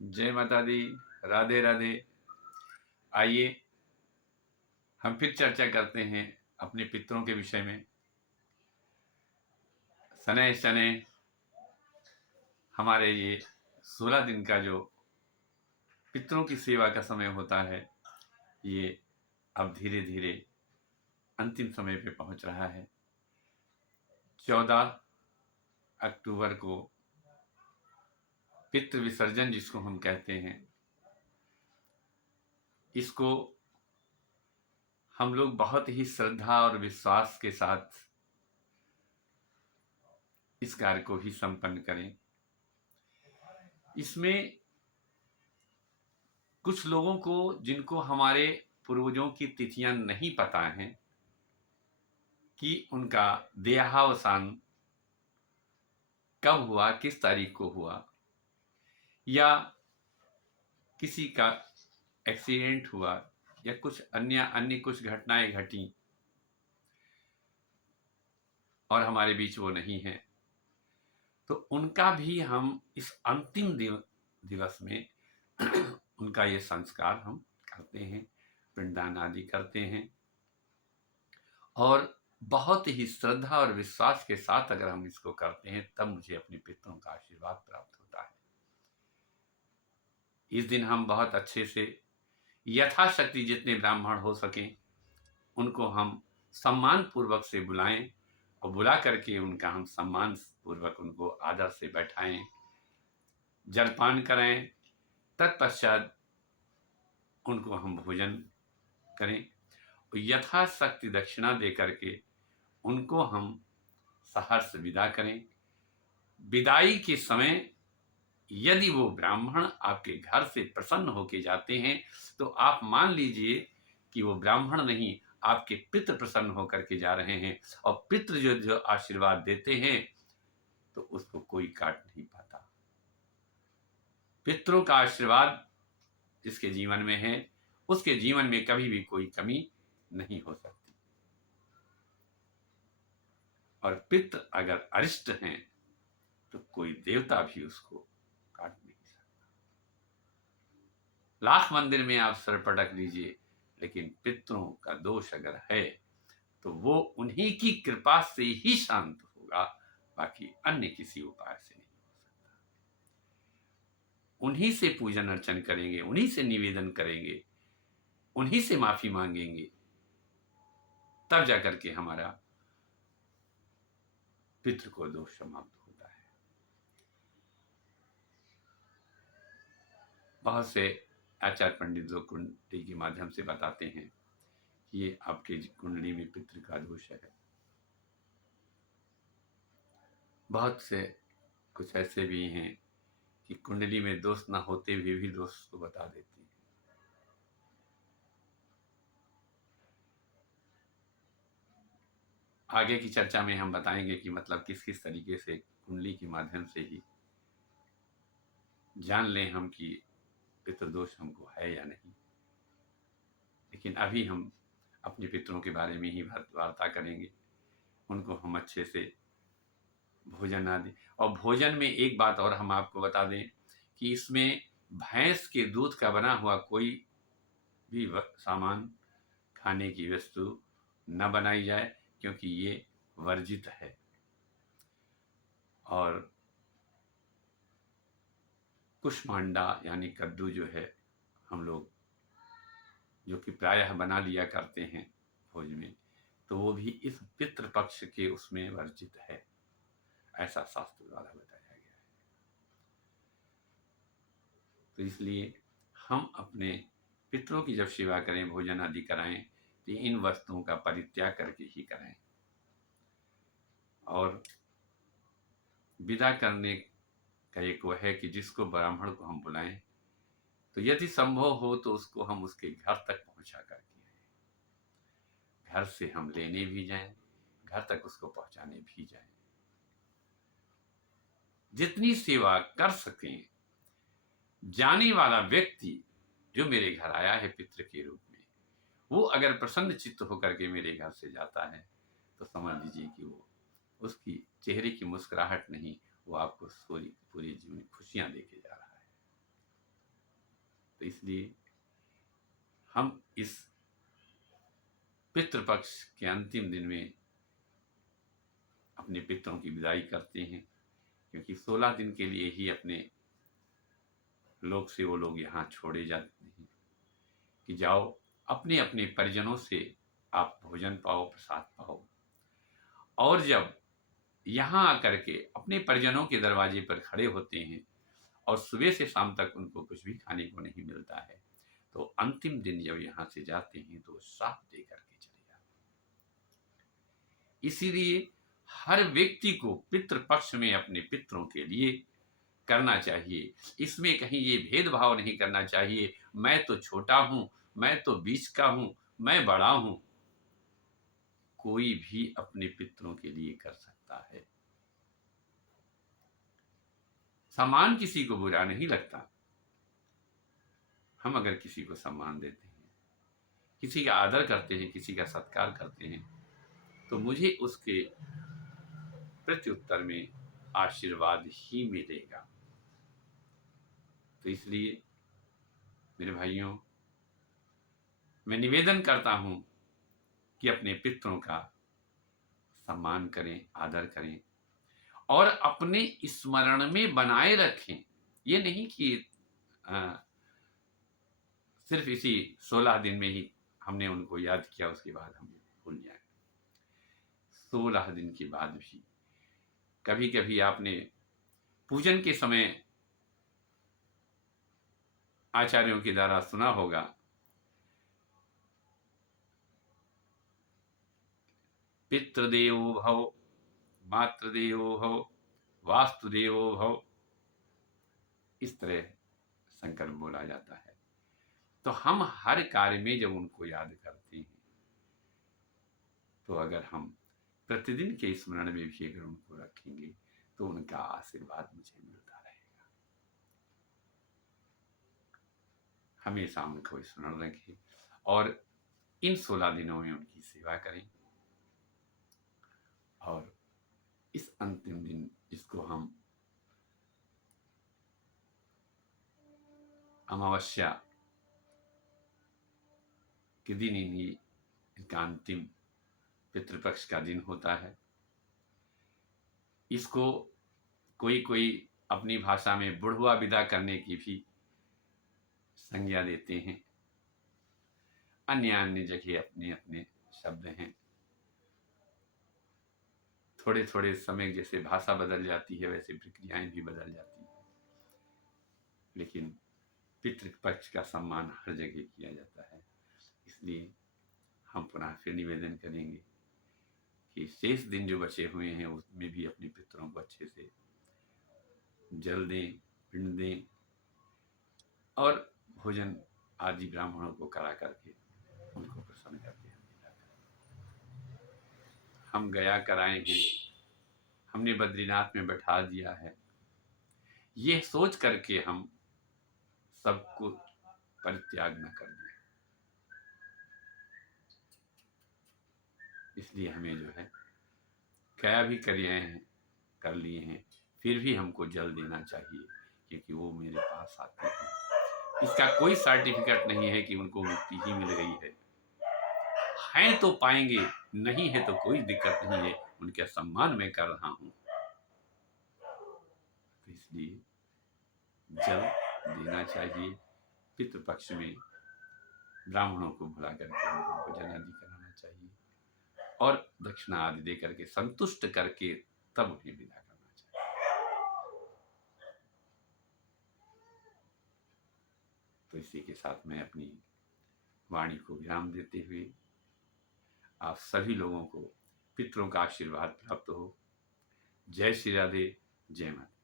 जय माता दी। राधे राधे। आइए हम फिर चर्चा करते हैं अपने पितरों के विषय में। शनैः शनैः हमारे ये 16 दिन का जो पितरों की सेवा का समय होता है, ये अब धीरे धीरे अंतिम समय पे पहुंच रहा है। 14 अक्टूबर को पितृ विसर्जन जिसको हम कहते हैं, इसको हम लोग बहुत ही श्रद्धा और विश्वास के साथ इस कार्य को भी संपन्न करें। इसमें कुछ लोगों को, जिनको हमारे पूर्वजों की तिथियां नहीं पता हैं कि उनका देहावसान कब हुआ, किस तारीख को हुआ, या किसी का एक्सीडेंट हुआ, या कुछ अन्य कुछ घटनाएं घटी और हमारे बीच वो नहीं है, तो उनका भी हम इस अंतिम दिवस में उनका ये संस्कार हम करते हैं, पिंडदान आदि करते हैं। और बहुत ही श्रद्धा और विश्वास के साथ अगर हम इसको करते हैं, तब मुझे अपने पितरों का आशीर्वाद प्राप्त होता है। इस दिन हम बहुत अच्छे से यथाशक्ति जितने ब्राह्मण हो सकें उनको हम सम्मान पूर्वक से बुलाएं, और बुला करके उनका हम सम्मान पूर्वक उनको आदर से बैठाएं, जलपान कराएं, तत्पश्चात उनको हम भोजन करें और यथाशक्ति दक्षिणा दे करके उनको हम सहर्ष विदा करें। विदाई के समय यदि वो ब्राह्मण आपके घर से प्रसन्न होके जाते हैं, तो आप मान लीजिए कि वो ब्राह्मण नहीं, आपके पितृ प्रसन्न होकर के जा रहे हैं। और पितृ जो जो आशीर्वाद देते हैं, तो उसको कोई काट नहीं पाता। पितरों का आशीर्वाद जिसके जीवन में है, उसके जीवन में कभी भी कोई कमी नहीं हो सकती। और पितृ अगर अरिष्ट हैं, तो कोई देवता भी उसको काट नहीं सकता। लाख मंदिर में आप सर पटक लीजिए, लेकिन पितरों का दोष अगर है तो वो उन्हीं की कृपा से ही शांत होगा, बाकी अन्य किसी उपाय से नहीं हो सकता। उन्हीं से पूजन अर्चन करेंगे, उन्हीं से निवेदन करेंगे, उन्हीं से माफी मांगेंगे, तब जाकर के हमारा पितृ को दोष समाप्त होता है। बहुत से आचार्य पंडित लोग कुंडली के माध्यम से बताते हैं कि ये आपके कुंडली में पितृ का दोष है। बहुत से कुछ ऐसे भी हैं कि कुंडली में दोष ना होते हुए भी दोष को बता देती हैं। आगे की चर्चा में हम बताएंगे कि मतलब किस किस तरीके से कुंडली के माध्यम से ही जान लें हम कि पितृदोष हमको है या नहीं। लेकिन अभी हम अपने पितरों के बारे में ही वार्ता करेंगे। उनको हम अच्छे से भोजन आदि, और भोजन में एक बात और हम आपको बता दें कि इसमें भैंस के दूध का बना हुआ कोई भी सामान, खाने की वस्तु न बनाई जाए, क्योंकि ये वर्जित है। और कुष्मांडा यानी कद्दू जो है, हम लोग जो कि प्रायः बना लिया करते हैं भोज में, तो वो भी इस पितृ पक्ष के उसमें वर्जित है, ऐसा शास्त्र द्वारा बताया गया है। तो इसलिए हम अपने पितरों की जब सेवा करें, भोजन आदि कराएं, तो इन वस्तुओं का परित्याग करके ही करें। और विदा करने का एक वो है कि जिसको ब्राह्मण को हम बुलाएं, तो यदि संभव हो तो उसको हम उसके घर तक पहुंचा करके आए। घर से हम लेने भी जाएं, घर तक उसको पहुंचाने भी जाएं। जितनी सेवा कर सकें, जाने वाला व्यक्ति जो मेरे घर आया है पितृ के रूप में, वो अगर प्रसन्न चित्त होकर के मेरे घर से जाता है, तो समझ लीजिए कि वो, उसकी चेहरे की मुस्कुराहट नहीं, वो आपको पूरी जीवन खुशियां देके जा रहा है। तो इसलिए हम इस पितृपक्ष के अंतिम दिन में अपने पितरों की विदाई करते हैं, क्योंकि 16 दिन के लिए ही अपने लोग से वो लोग यहाँ छोड़े जाते हैं कि जाओ अपने अपने परिजनों से आप भोजन पाओ, प्रसाद पाओ। और जब यहाँ आकर के अपने परिजनों के दरवाजे पर खड़े होते हैं और सुबह से शाम तक उनको कुछ भी खाने को नहीं मिलता है, तो अंतिम दिन जब यहाँ से जाते हैं तो साथ दे करके चले जाते हैं। इसीलिए हर व्यक्ति को पितृपक्ष में अपने पितरों के लिए करना चाहिए। इसमें कहीं ये भेदभाव नहीं करना चाहिए, मैं तो छोटा हूं, मैं तो बीच का हूं, मैं बड़ा हूं। कोई भी अपने पितरों के लिए कर सकता है। सम्मान किसी को बुरा नहीं लगता। हम अगर किसी को सम्मान देते हैं, किसी का आदर करते हैं, किसी का सत्कार करते हैं, तो मुझे उसके प्रत्युत्तर में आशीर्वाद ही मिलेगा। तो इसलिए मेरे भाइयों, मैं निवेदन करता हूं कि अपने पितरों का सम्मान करें, आदर करें और अपने स्मरण में बनाए रखें। ये नहीं कि सिर्फ इसी 16 दिन में ही हमने उनको याद किया, उसके बाद हम भूल जाए। 16 दिन के बाद भी कभी कभी आपने पूजन के समय आचार्यों के द्वारा सुना होगा, पितृदेवो भव, मातृदेवो भव, वास्तुदेवो भव, इस तरह संकल्प बोला जाता है। तो हम हर कार्य में जब उनको याद करते हैं, तो अगर हम प्रतिदिन के स्मरण में भी अगर उनको रखेंगे तो उनका आशीर्वाद मुझे मिलता रहेगा। हमेशा उनको स्मरण रखें और इन 16 दिनों में उनकी सेवा करें। और इस अंतिम दिन जिसको हम अमावस्या के दिन ही इनका अंतिम पितृपक्ष का दिन होता है। इसको कोई कोई अपनी भाषा में बुढ़वा विदा करने की भी संज्ञा देते हैं। अन्य अन्य जगह अपने अपने शब्द हैं। थोड़े थोड़े समय जैसे भाषा बदल जाती है, वैसे प्रक्रियाएं भी बदल जाती हैं, लेकिन पितृपक्ष का सम्मान हर जगह किया जाता है। इसलिए हम पुनः फिर निवेदन करेंगे कि शेष दिन जो बचे हुए हैं उसमें भी अपने पितरों को अच्छे से जल दें, पिंड दें और भोजन आदि ब्राह्मणों को करा करके उनको प्रसन्न करके हम गया कराएंगे। हमने बद्रीनाथ में बैठा दिया है, ये सोच करके हम सबको परित्याग न कर दें। इसलिए हमें जो है क्या भी कर लिए हैं, फिर भी हमको जल देना चाहिए, क्योंकि वो मेरे पास आते हैं। इसका कोई सर्टिफिकेट नहीं है कि उनको मुक्ति ही मिल गई है तो पाएंगे, नहीं है तो कोई दिक्कत नहीं है, उनके सम्मान में कर रहा हूं। तो इसलिए जल देना चाहिए। पितृपक्ष में ब्राह्मणों को बुला करके उनको भोजन आदि कराना चाहिए और दक्षिणा आदि दे करके संतुष्ट करके तब उन्हें विदा करना चाहिए। तो इसी के साथ मैं अपनी वाणी को विराम देते हुए आप सभी लोगों को पितरों का आशीर्वाद प्राप्त हो। जय श्री राधे, जय माता।